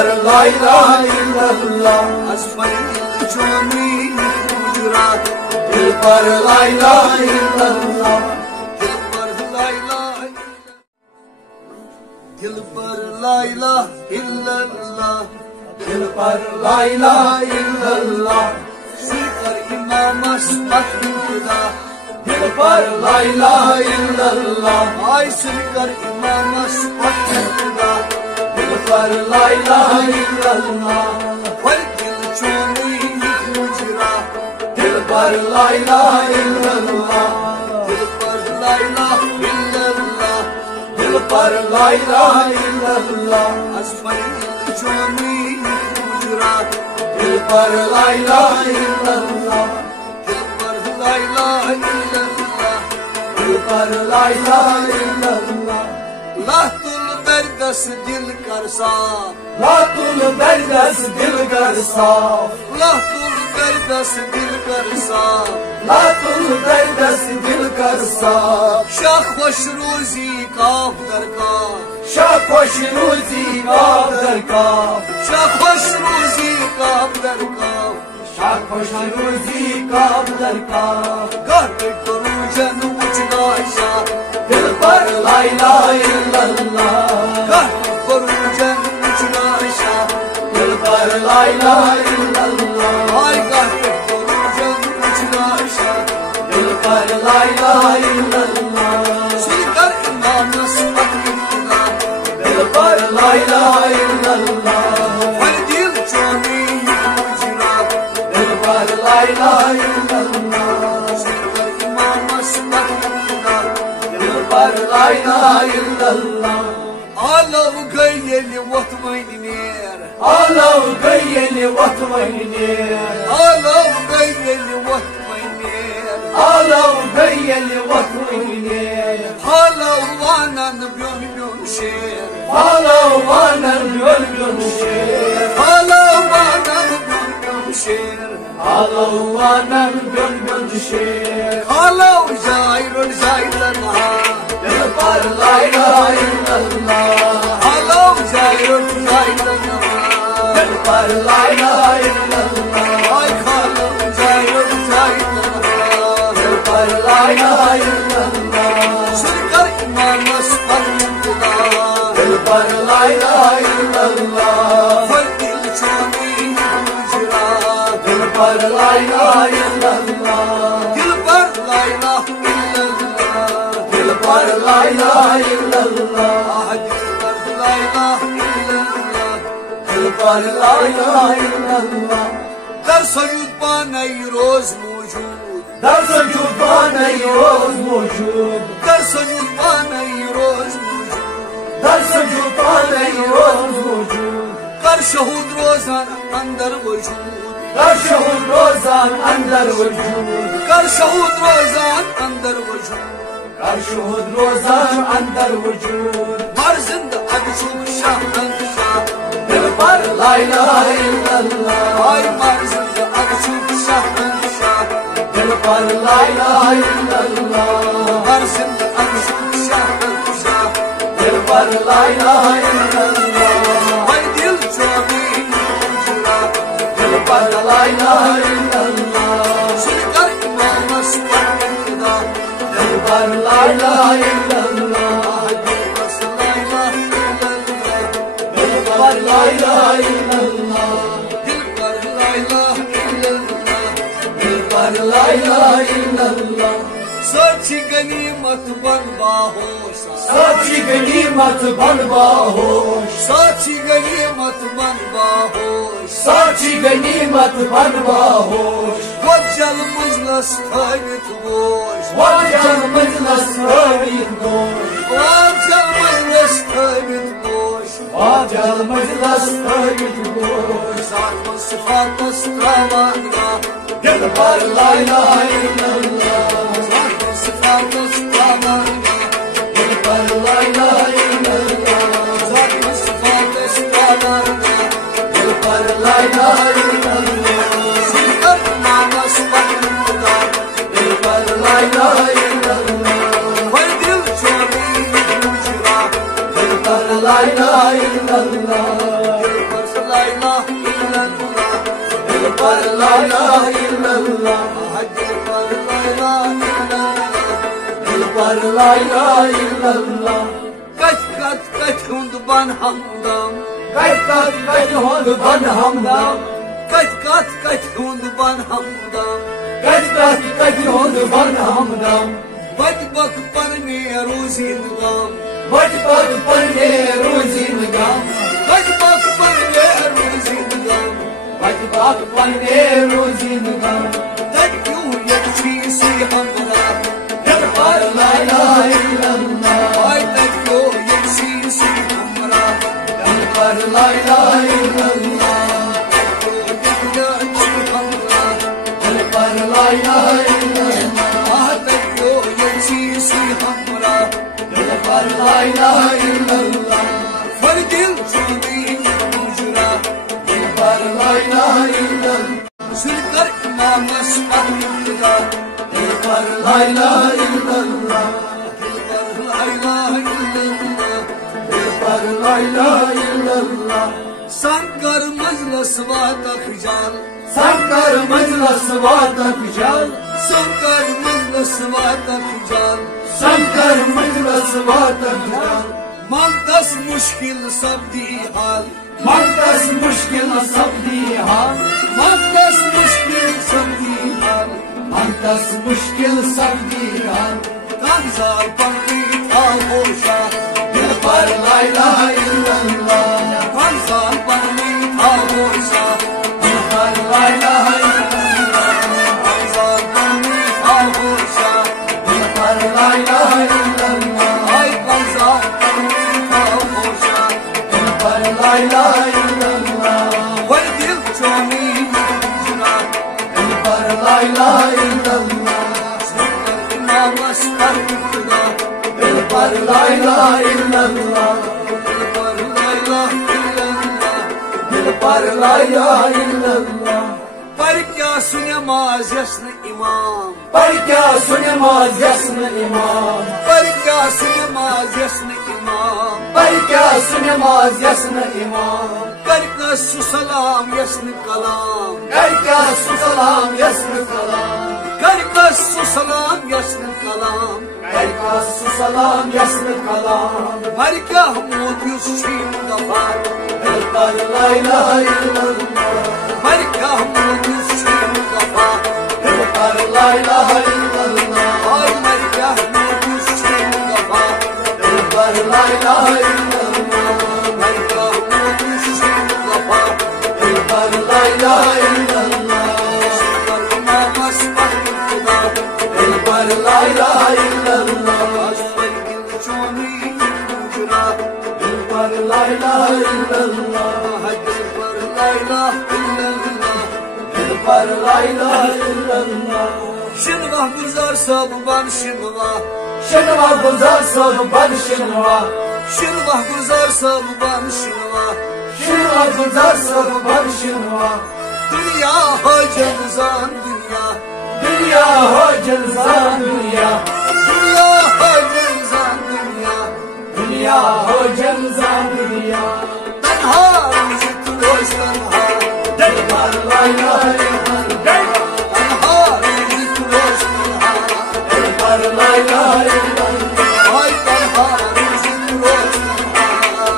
पर ला इलाहा इल्लल्लाह असफल जोनी गुजरात दिल पर ला इलाहा इल्लल्लाह दिल पर ला इलाहा दिल पर ला इलाहा इल्लल्लाह दिल पर ला इलाहा इल्लल्लाह सिकर इमाम अस्मत खुदा दिल पर ला इलाहा इल्लल्लाह आई सिकर इमाम अस्मत खुदा दिल पर ला इलाहा इल्लल्लाह फल दिल चोनी गुजरा दिल पर ला इलाहा इल्लल्लाह दिल पर ला इलाहा इल्लल्लाह दिल पर ला इलाहा इल्लल्लाह असफल चोनी गुजरा दिल पर ला इलाहा इल्लल्लाह दिल पर ला इलाहा इल्लल्लाह दिल पर ला इलाहा इल्लल्लाह लातुल दर्दस दिल कर साफ लातुल दर्दस दिल कर साफ लातुल दर्दस दिल कर साफ लातुल दर्दस दिल कर साफ शाह खुश रोजी काफ दर काफ शाह खुश रोजी काफ दर काफ शाह खुश रोजी काफ दर काफ शाह खुश रोजी काफ दर काफ घर करू जन उचना शाह दिल पर ला इलाहा इल्लल्लाह घर करू जन उचना शाह दिल पर ला इलाहा इल्लल्लाह हाय घर करू जन उचना शाह दिल पर ला इलाहा इल्लल्लाह सिकर इमाम अस्मत खुदा दिल पर ला इलाहा इल्लल्लाह हर दिल चोनी गुजरा दिल पर ला इलाहा इल्लल्लाह सिकर इमाम अस्मत खुदा दिल पर ला इलाहा इल्लल्लाह आलव गयली वतमनीर आलव गयली वतमनीर आलव गयली वतमनीर आलव गयली वतमनीर आलव वानन ब्योन ब्योन शेर आलव वानन ब्योन ब्योन शेर आलव वानन ब्योन ब्योन शेर आलव वानन ब्योन ब्योन शेर आलव जायरुन जायलना दिल पर ला इलाहा इल्लल्लाह आलव जायरुन जायलना दिल पर ला इलाहा इल्लल्लाह आई आलव जायरुन जायलना दिल पर ला इलाहा इल्लल्लाह सिकर इमाम अस्मत खुदा दिल पर ला इलाहा इल्लल्लाह फल दिल चोनी गुजरा दिल पर ला इलाहा इल्लल्लाह दिल पर ला इलाहा इल्लल्लाह दिल पर ला इलाहा इल्लल्लाह दिल पर ला इलाहा इल्लल्लाह दिल पर ला इलाहा इल्लल्लाह दर सजूद पाने रोज मौजूद दर सजूद पाने रोज मौजूद दर सजूद पाने रोज मौजूद दर सजूद पाने रोज मौजूद कर शहूद रोजान अंदर वजूद कर शहूद रोजान अंदर वजूद कर शहूद रोजान अंदर वजूद कर शहूद रोजान अंदर वजूद मर जिंदा अदशुक शाह दिल पर ला इलाहा इल्लल्लाह आई मर जिंदा अदशुक शाह दिल पर ला इलाहा इल्लल्लाह मर जिंदा अदशुक शाह दिल पर ला इलाहा इल्लल्लाह मैं दिल चोनी गुजरा दिल पर ला इलाहा इल्लल्लाह सिकर इमाम अस्मत खुदा दिल पर ला इलाहा इल्लल्लाह दिल पर ला इलाहा इल्लल्लाह दिल पर ला इलाहा इल्लल्लाह दिल पर ला इलाहा इल्लल्लाह सच्ची गनीमत बन बाहोश सच्ची गनीमत बन बाहोश सच्ची गनीमत बन बाहोश सच्ची गनीमत बन बाहोश वजल मजलस थवित गोश वजल मजलस थवित गोश वजल मजलस थवित गोश वजल मजलस थवित गोश सात सिफात अस्त्रावाना दिल पर ला इलाहा इल्लल्लाह सात सिफात अस्त्रावाना दिल पर ला इलाहा इल्लल्लाह सात सिफात अस्त्रावाना दिल पर ला इलाहा इल्लल्लाह सिकर इमाम अस्मत खुदा दिल पर ला इलाहा इल्लल्लाह वह दिल चोरी गुजरा दिल पर ला इलाहा इल्लल्लाह दिल पर पर ला इलाहा इल्लल्लाह, दिल पर ला इलाहा इल्लल्लाह, दिल पर ला इलाहा इल्लल्लाह। कच कच कच हुंद बन हमदम, कच कच कच हुंद बन हमदम, कच कच कच हुंद बन हमदम, कच कच कच हुंद बन हमदम। बच बक पर ने रोजी गम, बच बक पर ने रोजी गम, बच बक पर ने रोजी गम, बच बक पर ने रोजी गम। तक क्यों यक्षी से हमरा, दिल पर ला इलाहा इल्लल्लाह, तक क्यों यक्षी से हमरा, दिल पर ला इलाहा इल्लल्लाह, दिल पर ला इलाहा इल्लल्लाह, तक क्यों यक्षी से हमरा, दिल पर ला इलाहा इल्लल्लाह। फर दिल छोड़ी गुजरा, दिल पर ला इलाहा इल्लल्लाह। सुनकर इमाम असमत इब्तिदा, दिल पर ला इलाहा इल्लल्लाह, दिल पर ला इलाहा इल्लल्लाह, दिल पर ला इलाहा इल्लल्लाह। शंकर मजलस वा तखजाल, शंकर मजलस वा तखजाल, शंकर मजलस वा तखजाल, शंकर मजलस वा तखजाल। मंतस मुश्किल सब्दी हाल, मंतस मुश्किल सब्दी हाल, मंतस मुश्किल सब्दी हाल, मंतस मुश्किल सब्दी हाल। कंसाल पंक्ति खामोशा, दिल पर ला इलाहा इल्लल्लाह, कंसाल पंक्ति खामोशा, दिल पर ला इलाहा इल्लल्लाह, कंसाल पंक्ति खामोशा, दिल पर ला इलाहा इल्लल्लाह, कंसाल पंक्ति खामोशा, दिल पर ला इलाहा इल्लल्लाह। वर दिल चोमी गुजरा, दिल पर ला इलाहा इल्लल्लाह। इमाम असगर इब्तिदा, दिल पर ला इलाहा इल्लल्लाह, दिल पर ला इलाहा इल्लल्लाह, दिल पर ला इलाहा इल्लल्लाह। पर क्या सुने माज यस्न इमाम, पर क्या सुने माज यस्न इमाम, पर क्या सुने माज यस्न इमाम, पर क्या सुने माज यस्न इमाम। कर कसु सलाम यस्न कलाम, कर कसु सलाम यस्न कलाम, कर कसु सलाम यस्न कलाम, कर कसु सलाम यस्न कलाम। मर क्या मोद युशीन दफा, दिल पर ला इलाहा इल्लल्लाह, मर क्या मोद युशीन दफा, दिल पर ला इलाहा इल्लल्लाह, मर क्या मोद युशीन दफा, दिल पर ला इलाहा इल्लल्लाह, मर क्या मोद युशीन दफा, दिल पर ला इलाहा इल्लल्लाह। इमाम असमत इब्तिदा, दिल पर ला इलाहा इल्लल्लाह। दिल चोमी गुजरा, दिल पर ला इलाहा इल्लल्लाह, दिल पर ला इलाहा इल्लल्लाह, दिल पर ला इलाहा इल्लल्लाह। शिनवाह गुलजार सब बन शिनवाह, शिनवाह गुलजार सब बन शिनवाह, शिनवाह गुलजार सब बन शिनवाह, शिनवाह गुलजार सब बन शिनवाह। दुनिया हो जलजान दुनिया, दुनिया हो जलजान दुनिया, दुनिया हो जलजान दुनिया, दुनिया हो जलजान दुनिया। तन्हा रुज़िक रोज़ तन्हा, दिल पर ला इलाहा इल्लल्लाह, तन्हा रुज़िक रोज़ तन्हा, दिल पर ला इलाहा इल्लल्लाह, तन्हा रुज़िक रोज़ तन्हा,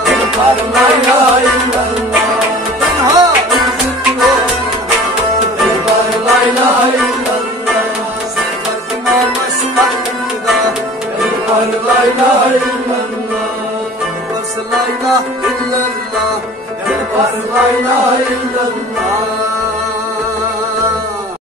दिल पर ला इलाहा इल्लल्लाह, तन्हा रुज़िक रोज़ तन्हा, दिल पर ला इलाहा इल्लल्लाह। इमाम असगर इब्तिदा, दिल पर ला इलाहा इल्लल्लाह, बस ला इलाहा इल्लल्लाह, दिल पर ला इलाहा इल्लल्लाह।